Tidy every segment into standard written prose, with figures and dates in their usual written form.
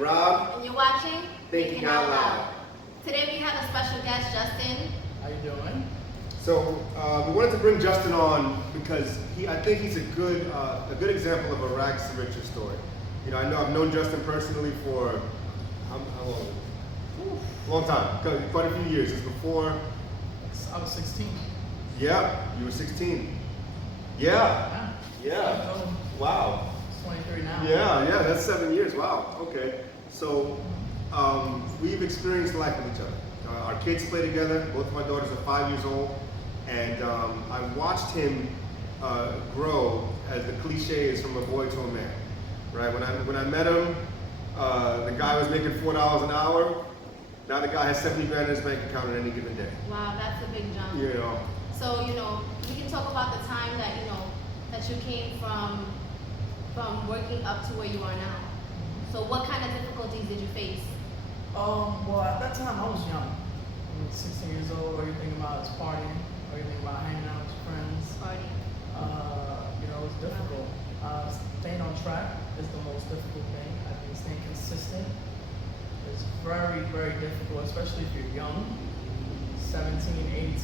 and Rob. And you're watching Thinking Out Loud. Today we have a special guest, Justin. How you doing? So we wanted to bring Justin on because I think he's a good example of a rags to riches story. You know, I've known Justin personally for how long? A long time, quite a few years. It's before I was 16. Yeah, you were 16. Yeah. Wow. 23 now. Yeah, that's 7 years. Wow. Okay. So we've experienced life with each other. Our kids play together. Both of my daughters are 5 years old, and I watched him grow, as the cliche is, from a boy to a man. Right. When I met him, the guy was making $4 an hour. Now the guy has 70 grand in his bank account on any given day. Wow, that's a big jump. You know. So, we can talk about the time that, that you came from working up to where you are now. So what kind of difficulties did you face? Well, at that time I was young. I was 16 years old. All you think about is partying. All you think about hanging out with friends. Partying. It was difficult. Staying on track is the most difficult thing. I think staying consistent is very, very difficult, especially if you're young. 17, 18,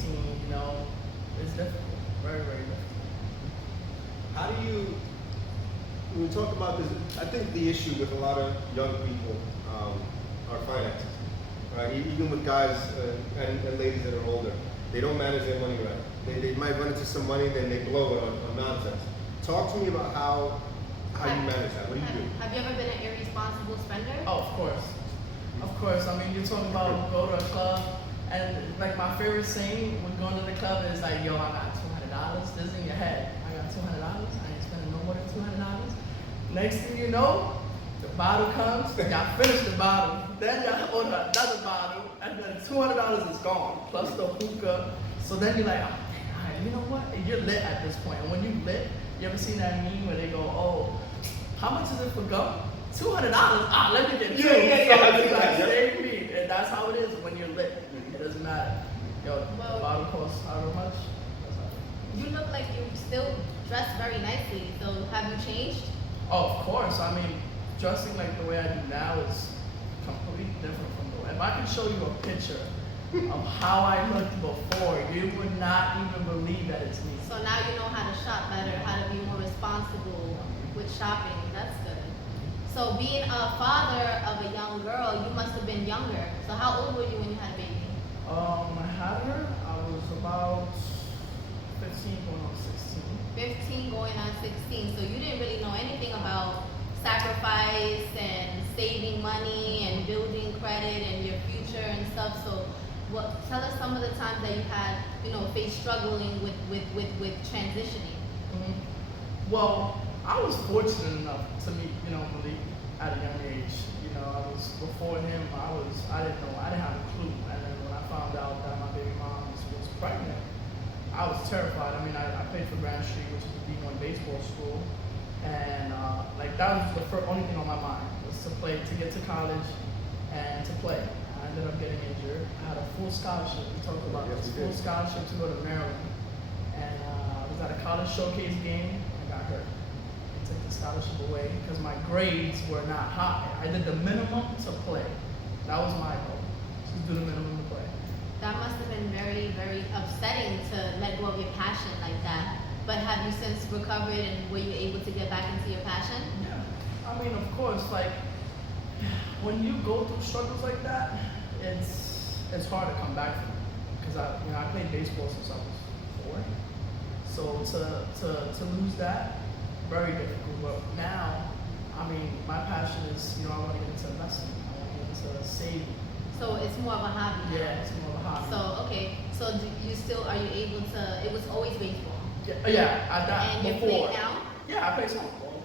it's difficult. Very, very difficult. How do you, when we talk about this, I think the issue with a lot of young people are finances, right? Even with guys and ladies that are older, they don't manage their money right. They might run into some money, then they blow it on nonsense. Talk to me about how you manage that. What do you do? Have you ever been an irresponsible spender? Oh, of course. Of course. I mean, you're talking about go to a club, and like my favorite saying when going to the club is like, yo, I got $200. This is in your head. I got $200. I ain't spending no more than $200. Next thing you know, the bottle comes. Y'all finish the bottle. Then y'all order another bottle, and then $200 is gone plus the hookah. So then you're like, oh, dang, all right, you know what? And you're lit at this point. And when you lit, you ever seen that meme where they go, oh, how much is it for gum? $200. Ah, let me get two. Yeah. Save me. And that's how it is when you're lit. It doesn't matter. Yo, the bottle costs however much. You look like you still dress very nicely. So have you changed? Oh, of course. I mean, dressing like the way I do now is completely different from the way. If I could show you a picture of how I looked before, you would not even believe that it's me. So now you know how to shop better, how to be more responsible with shopping. That's good. So being a father of a young girl, you must have been younger. So how old were you when you had a baby? I had her, I was about 15 going on 16. 15 going on 16. So you didn't really know anything about sacrifice and saving money and building credit and your future and stuff. So tell us some of the times that you had, faced struggling with transitioning. Mm-hmm. Well, I was fortunate enough to meet, Malik at a young age. I was before him. I didn't know. I didn't have a clue. And then when I found out that my baby mom was pregnant, I was terrified. I mean, I played for Grand Street, which is a D1 baseball school, and that was the only thing on my mind was to play, to get to college, and to play. I ended up getting injured. I had a full scholarship. We talked about this full scholarship to go to Maryland, and I was at a college showcase game. I got hurt. They took the scholarship away because my grades were not high. I did the minimum to play. That was my goal. Just do the minimum to play. That must have been very, very upsetting to let go of your passion like that. But have you since recovered, and were you able to get back into your passion? Yeah. I mean, of course, when you go through struggles like that, it's hard to come back from it. Because I played baseball since I was 4. So to lose that, very difficult. But now, I mean, my passion is, I want to get into investing. I want to get into saving. So it's more of a hobby now. Yeah, it's more of a hobby. So, okay. So are you able to, it was always baseball? Yeah, I got and before. You play now? Yeah, I play softball.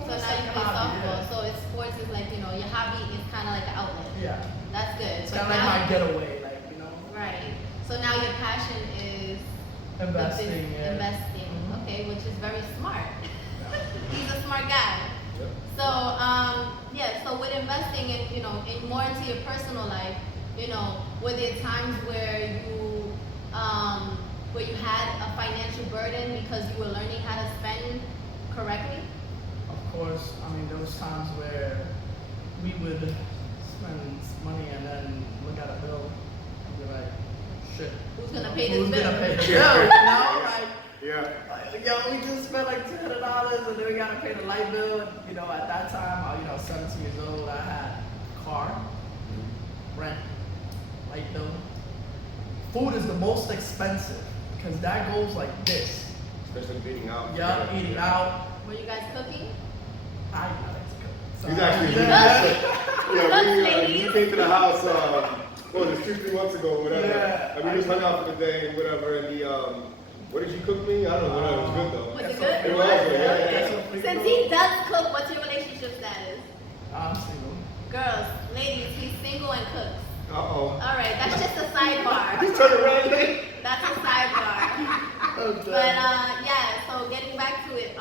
So now you play softball. Yeah. So sports is like, your hobby is kind of like an outlet. Yeah. That's good. It's kind of like my getaway, Right. So now your passion is investing. Investing. Mm-hmm. Okay, which is very smart. He's a smart guy. Yep. So so with investing and in more into your personal life, were there times where you had a financial burden because you were learning how to spend correctly? Of course, I mean, there was times where we would spend money and then look at a bill and be like, shit. Who's gonna pay this Who's bill? gonna pay the bill? You know, like, Yeah. yo, we just spent like $200 and then we gotta pay the light bill. You know, at that time, I was 17 years old. I had car, rent, light bill. Food is the most expensive because that goes like this. Especially eating out. Yeah, eating out. Were you guys cooking? I like to cook. So He's actually we came to the house, what was it, 2-3 months ago, or whatever. Yeah. And we just hung out for the day and whatever. And he, what did you cook me? I don't know, whatever. It was good though. Was it good? It was, yeah. Since he does cook, what's your relationship status? I'm single. Girls, ladies, he's single and cooks. Uh-oh. All right, that's just a sidebar. He's turning around today. That's a sidebar. Okay. But yeah, so getting back to it,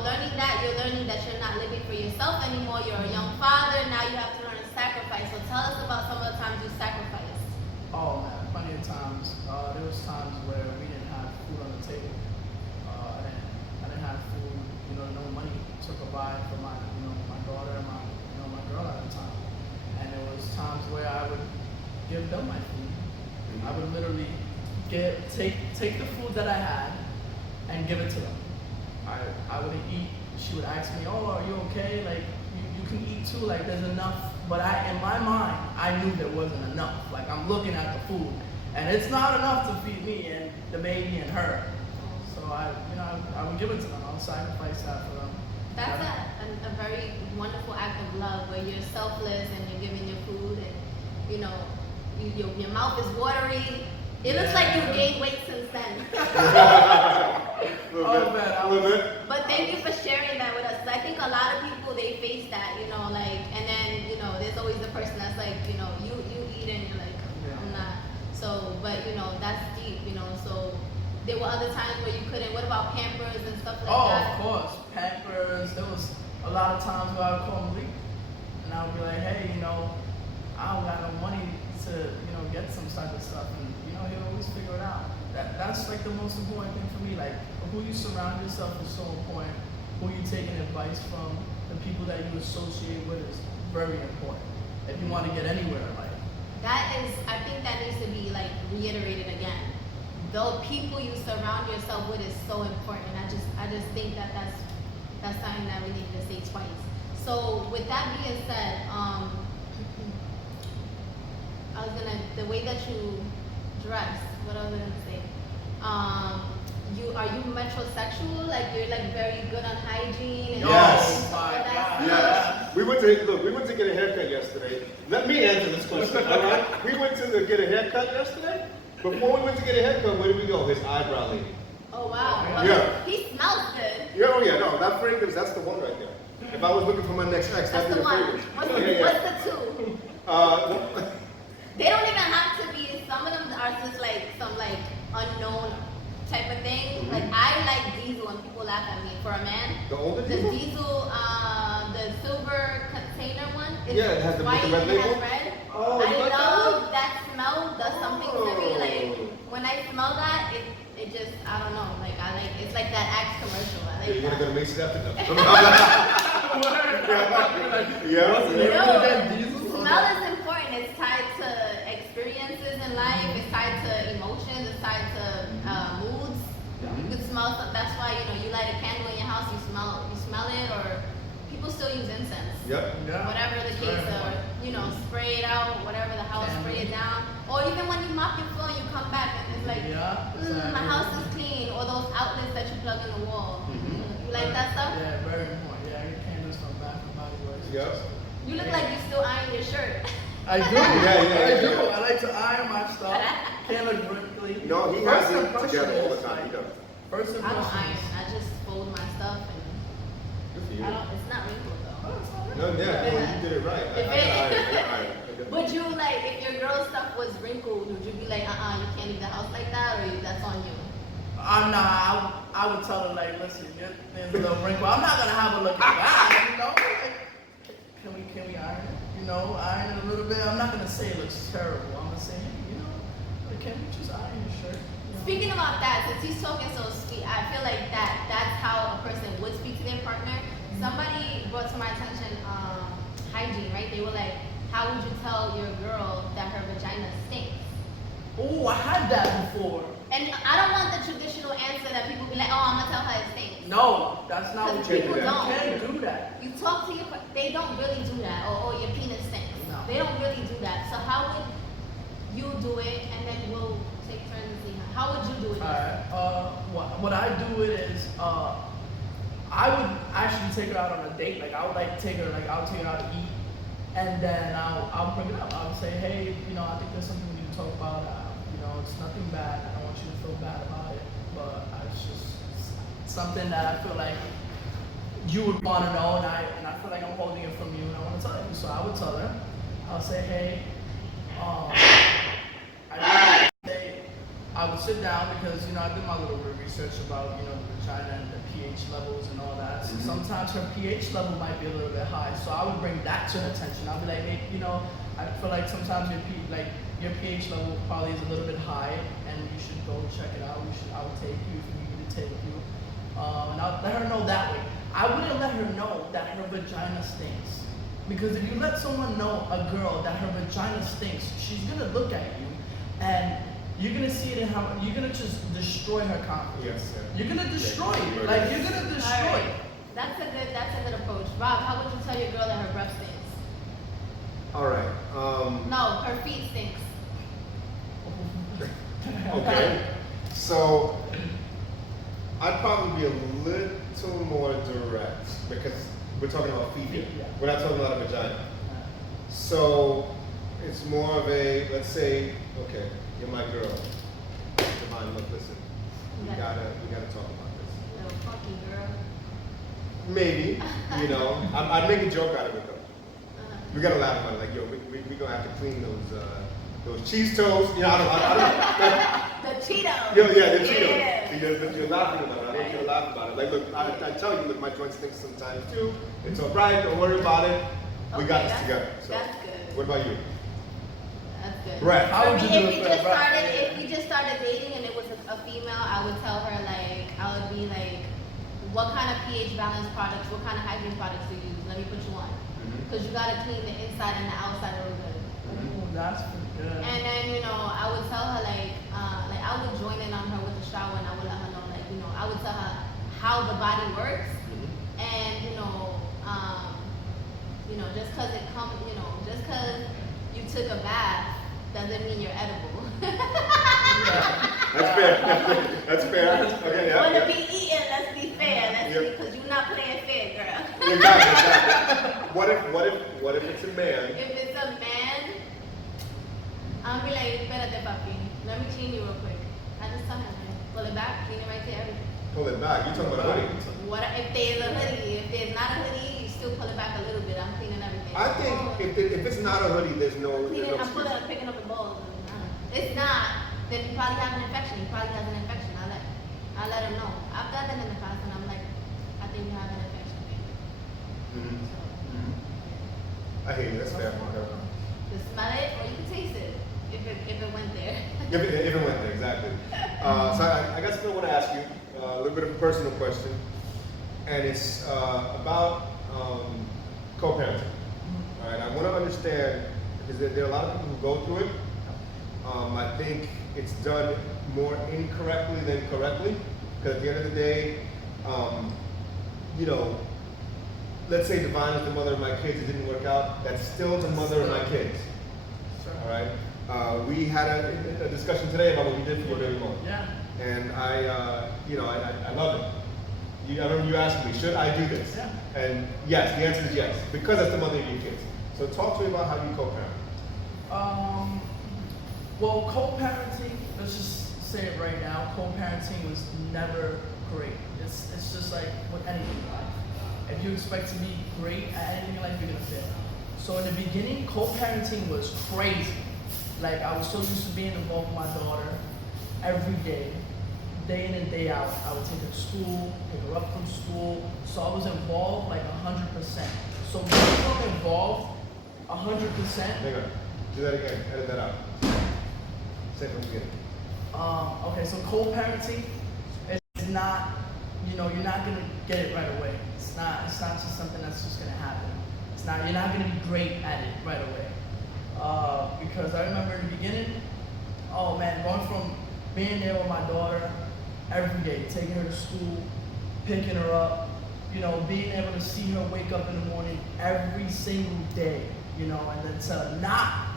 learning that you're learning that you're not living for yourself anymore. You're a young father. Now you have to learn to sacrifice. So tell us about some of the times you sacrificed. Oh man, plenty of times. There was times where we didn't have food on the table. I didn't have food, no money to provide for my daughter and my girl at the time. And there was times where I would give them my food. I would literally take the food that I had and give it to them. I wouldn't eat. She would ask me, "Oh, are you okay? Like you can eat too. Like there's enough." But in my mind, I knew there wasn't enough. Like I'm looking at the food, and it's not enough to feed me and the baby and her. So I would give it to them. I would sacrifice that for them. That's a very wonderful act of love where you're selfless and you're giving your food and your mouth is watery. It looks like you've gained weight since then. A little bit. But thank you for sharing that with us. I think a lot of people, they face that, and then, there's always the person that's like, you eat and you're like, I'm not. So, but, that's deep, so there were other times where you couldn't. What about Pampers and stuff like that? Of course. Pampers. There was a lot of times where I would call Malik and I would be like, hey, I don't got no money to, get some type of stuff. And, he'll always figure it out. That's like the most important thing for me. Like, who you surround yourself is so important. Who you taking advice from, the people that you associate with is very important. If you want to get anywhere in life. I think that needs to be like reiterated again. The people you surround yourself with is so important. I just think that's something that we need to say twice. So with that being said, the way that you dress, what I was gonna say, are you metrosexual? Like you're like very good on hygiene and Yes. all that Yes. stuff? We went to get a haircut yesterday. Let me answer this question, all right? We went to get a haircut yesterday. Before we went to get a haircut, where did we go? His eyebrow lady. Oh wow. Well, Yeah. He smells good. Yeah, oh yeah, no, that fragrance, that's the one right there. If I was looking for my next ex, That's that'd be the the one. fragrance. What's the two? Well, They don't even have to be. Some of them are just like some like unknown type of thing. Mhm. Like I like diesel, and people laugh at me for a man. the older The diesel? diesel, the silver container one. It's Yeah, it has the white red and it has label? red. Oh, you I like that love one? that smell. Does something to me. Like Oh. when I smell that, it just I don't know. Like I like it's like that Axe commercial. I Yeah, like you're gonna go to that. Macy's after that. Smell is important. It's tied to experiences in life. It's tied to emotions. It's tied to moods. You could smell. That's why you light a candle in your house. You smell it, or people still use incense. Yep. Whatever the case, or spray it out. Whatever the house, spray it down. Or even when you mop your floor, and you come back and it's like, my house is clean. Or those outlets that you plug in the wall. Mhm. You like that stuff? Yeah, very important. Yeah, I get candles from Bath and Body Works. Yep. You look like you still iron your shirt. I do. I do. I like to iron my stuff. Can't look wrinkly. No, he has it together all the time. He does. First I don't impression. iron. I just fold my stuff and Good for you. it's not wrinkled though. No, yeah, well, you did it right. If I Would you like if your girl stuff was wrinkled? Would you be like, you can't leave the house like that, or that's on you? I'm not. I would tell her like, listen, there's a little wrinkle. I'm not gonna have a look at that. Like, can we iron it? Iron it a little bit. I'm not gonna say it looks terrible. I'm gonna say, hey, can we just iron your shirt? Speaking about that, since he's talking so sweet, I feel like that's how a person would speak to their partner. somebody brought to my attention hygiene, right? They were like, how would you tell your girl that her vagina stinks? Oh, I had that before. And I don't want the traditional answer that people be like, oh, I'm gonna tell her it stinks. No, that's not what Because you people don't. You can't do that. You talk to they don't really do that. Or your penis stinks. No. They don't really do that. So how would you do it, and then we'll take turns and see how would you do it? Alright, what I do it is, I would actually take her out on a date. Like I would like take her, like I'll take her out to eat, and then I'll bring it up. I'll say, hey, I think there's something we need to talk about. It's nothing bad. I don't want you to feel bad about it, but it's just something that I feel like you would want to know, and I feel like I'm holding it from you, and I want to tell you. So I would tell her. I'll say, hey, I would sit down because I did my little bit of research about the vagina and the pH levels and all that. So sometimes her pH level might be a little bit high, so I would bring that to her attention. I'll be like, hey, I feel like sometimes your pH level probably is a little bit high, and you should go check it out. I would take you if you need me to take you, and I'll let her know that way. I wouldn't let her know that her vagina stinks, because if you let someone know, a girl, that her vagina stinks, she's gonna look at you, and you're gonna see it in how you're gonna just destroy her confidence. Yes, you're gonna destroy it. Like you're gonna destroy it. That's a good approach. Rob, how would you tell your girl that her breath stinks? All right. No, her feet stinks. Okay. So I'd probably be a little more direct because we're talking about feet here. Yeah. We're not talking about a vagina. So it's more of a, let's say, okay, you're my girl. Divine, look, listen. We gotta talk about this. Little funky girl. Maybe, I'd make a joke out of it though. We gotta laugh about it. Like, yo, we gonna have to clean those cheese toast. I don't. The Cheetos. Yeah, the Cheetos. Yeah. You're laughing about it. I want you to laugh about it. Like, look, I tell you, look, my joints stink sometimes too. It's all right. Don't worry about it. We got this together. So, that's good. what about you? That's good. Brett, how would you do it for a Brett? If we just started dating and it was a female, I would tell her I would be like, what kind of pH balance products, what kind of hygiene products do you use? Let me put you on. Because you gotta clean the inside and the outside real good. Oh, that's pretty good. And then, I would tell her I would join in on her with the shower, and I would let her know I would tell her how the body works, and just cause it comes, just cause you took a bath doesn't mean you're edible. That's fair. That's fair. Okay, yeah. Want to be eaten? Let's be fair. Because you're not playing fair, girl. Exactly. What if it's a man? If it's a man, I'll be like, espérate, papi. Let me clean you real quick. I just tell him, pull it back, clean it right there, everything. Pull it back. You talking about a hoodie? What if there's a hoodie? If there's not a hoodie, you still pull it back a little bit. I'm cleaning everything. I think if it's not a hoodie, there's no. I'm picking up the balls. It's not, then you probably have an infection. He probably has an infection. I'll let him know. I've done that in the past, and I'm like, I think you have an infection. I hear you. That's fair. Just smell it, or you can taste it if it went there. If it went there, exactly. So I guess I want to ask you a little bit of a personal question, and it's about co-parenting. All right, I want to understand because there are a lot of people who go through it. I think it's done more incorrectly than correctly, because at the end of the day, let's say Divine is the mother of my kids, it didn't work out, that's still the mother of my kids. All right. We had a discussion today about what you did for your baby mom. Yeah. And I love it. I remember you asking me, should I do this? Yeah. And yes, the answer is yes, because that's the mother of your kids. So talk to me about how you co-parent. Well, co-parenting, let's just say it right now, co-parenting was never great. It's just like with anything in life. If you expect to be great at anything in life, you're gonna fail. So in the beginning, co-parenting was crazy. Like I was so used to being involved with my daughter every day in and day out. I would take her to school, pick her up from school. So I was involved like 100%. So when I'm involved 100%. Hang on, do that again, edit that out. Say it from the beginning. Okay, so co-parenting is not, you're not gonna get it right away. It's It's not just something that's just gonna happen. It's not. You're not gonna be great at it right away. Because I remember in the beginning, oh man, going from being there with my daughter every day, taking her to school, picking her up, you know, being able to see her wake up in the morning every single day, you know, and then to not,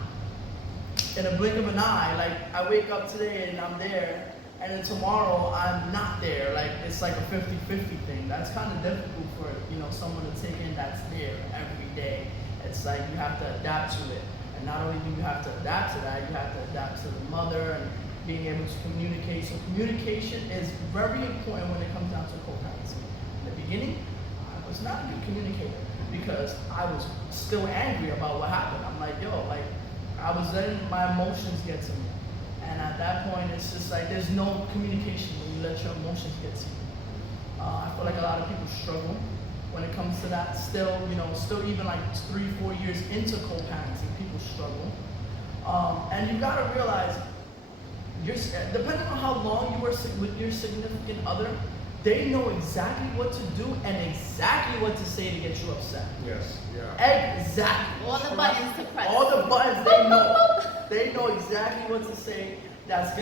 in a blink of an eye, like I wake up today and I'm there, and then tomorrow I'm not there. Like it's like a 50-50 thing. That's kind of difficult for, you know, someone to take in that's there every day. It's like you have to adapt to it. And not only do you have to adapt to that, you have to adapt to the mother and being able to communicate. So communication is very important when it comes down to co-parenting. In the beginning, I was not a good communicator because I was still angry about what happened. I'm like, yo, like, I was letting my emotions get to me. And at that point, it's just like, there's no communication when you let your emotions get to you. I feel like a lot of people struggle when it comes to that. Still, you know, still even like 3-4 years into co-parenting, people struggle. And you gotta realize, depending on how long you were with your significant other, they know exactly what to do and exactly what to say to get you upset. Yes, yeah. Exactly. All the buttons to press. All the buttons, they know. They know exactly what to say. That's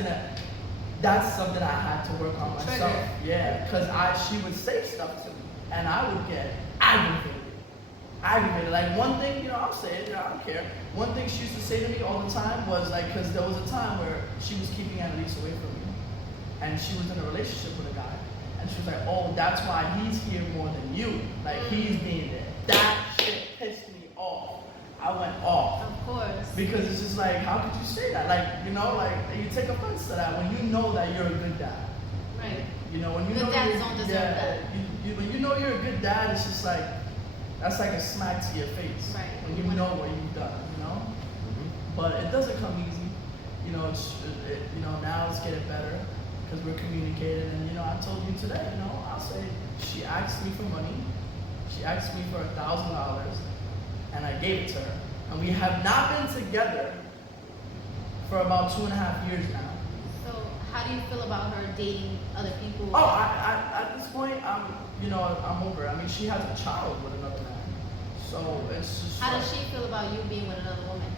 something I had to work on myself. Trigger. Yeah, because she would say stuff to me and I would get aggravated. Like one thing, you know, I'll say it, you know, I don't care. One thing she used to say to me all the time was like, because there was a time where she was keeping Annalise away from me. And she was in a relationship with a guy. And she was like, oh, that's why he's here more than you. Like, he's being there. That shit pissed me off. I went off. Of course. Because it's just like, how could you say that? Like, you know, like, you take offense to that when you know that you're a good dad. Right. You know, when you Good know dads you're, don't deserve yeah, that. when you know you're a good dad, it's just like, that's like a smack to your face. Right. When you know what you've done, you know? But it doesn't come easy. You know, you know, now it's getting better because we're communicating. And, you know, I told you today, you know, I'll say, she asked me for money. She asked me for $1,000 and I gave it to her. And we have not been together for about 2.5 years now. So how do you feel about her dating other people? Oh, at this point, I'm over it. I mean, she has a child with another man. So it's just How like, does she feel about you being with another woman?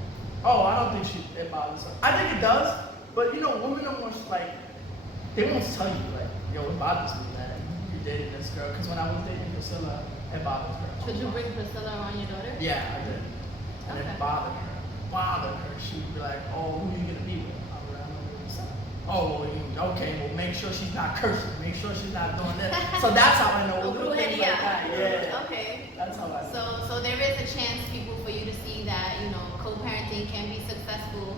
oh, I don't think it bothers her. I think it does, but you know, women are more like, they won't tell you, like, yo, it bothers me that you're dating this girl. Because when I was dating Priscilla, it bothered her. Should you bring Priscilla around your daughter? Yeah, I did. And Okay. it bothered her. She would be like, oh, who are you gonna be with? I'm gonna be with Priscilla. Oh, well, okay, well, make sure she's not cursing. Make sure she's not doing this. So that's how I know. Little things like that. Yeah. Okay. That's how I know. So there is a chance, people, for you to see that, you know, co-parenting can be successful.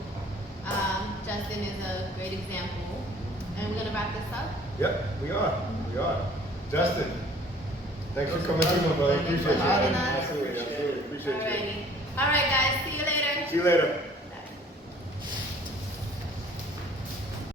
Justin is a great example. And we're gonna wrap this up. Yep, we are. Justin, thanks for coming through, my brother. Thank you for Appreciate you. joining us. Absolutely. Appreciate you. Alrighty. Alright guys, see you later. See you later.